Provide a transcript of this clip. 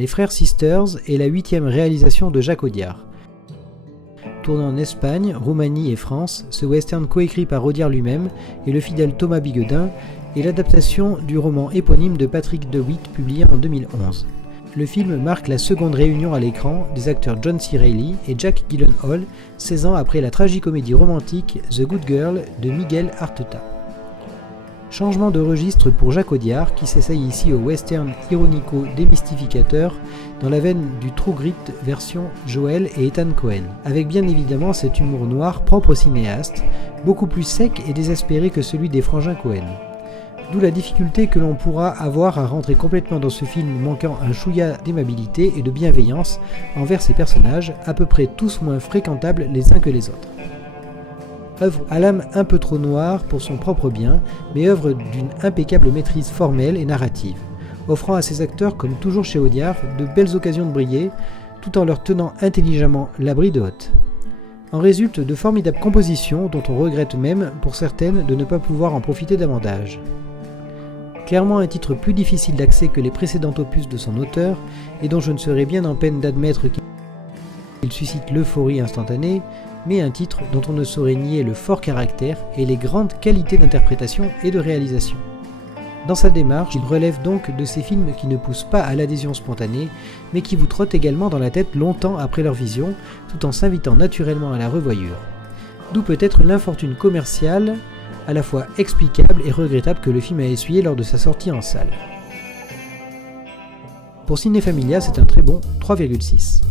Les Frères Sisters est la 8e réalisation de Jacques Audiard. Tourné en Espagne, Roumanie et France, ce western coécrit par Audiard lui-même et le fidèle Thomas Biguedin est l'adaptation du roman éponyme de Patrick DeWitt publié en 2011. Le film marque la seconde réunion à l'écran des acteurs John C. Reilly et Jack Gyllenhaal, 16 ans après la tragicomédie romantique The Good Girl de Miguel Arteta. Changement de registre pour Jacques Audiard qui s'essaye ici au western ironico-démystificateur dans la veine du True Grit version Joel et Ethan Coen, avec bien évidemment cet humour noir propre au cinéaste, beaucoup plus sec et désespéré que celui des frangins Coen. D'où la difficulté que l'on pourra avoir à rentrer complètement dans ce film manquant un chouïa d'aimabilité et de bienveillance envers ses personnages, à peu près tous moins fréquentables les uns que les autres. Œuvre à l'âme un peu trop noire pour son propre bien, mais œuvre d'une impeccable maîtrise formelle et narrative, offrant à ses acteurs, comme toujours chez Audiard, de belles occasions de briller, tout en leur tenant intelligemment l'abri de haute. En résulte de formidables compositions dont on regrette même, pour certaines, de ne pas pouvoir en profiter davantage. Clairement un titre plus difficile d'accès que les précédents opus de son auteur, et dont je ne serais bien en peine d'admettre qu'il suscite l'euphorie instantanée, mais un titre dont on ne saurait nier le fort caractère et les grandes qualités d'interprétation et de réalisation. Dans sa démarche, il relève donc de ces films qui ne poussent pas à l'adhésion spontanée, mais qui vous trottent également dans la tête longtemps après leur vision, tout en s'invitant naturellement à la revoyure. D'où peut-être l'infortune commerciale, à la fois explicable et regrettable que le film a essuyé lors de sa sortie en salle. Pour Ciné Familia, c'est un très bon 3,6.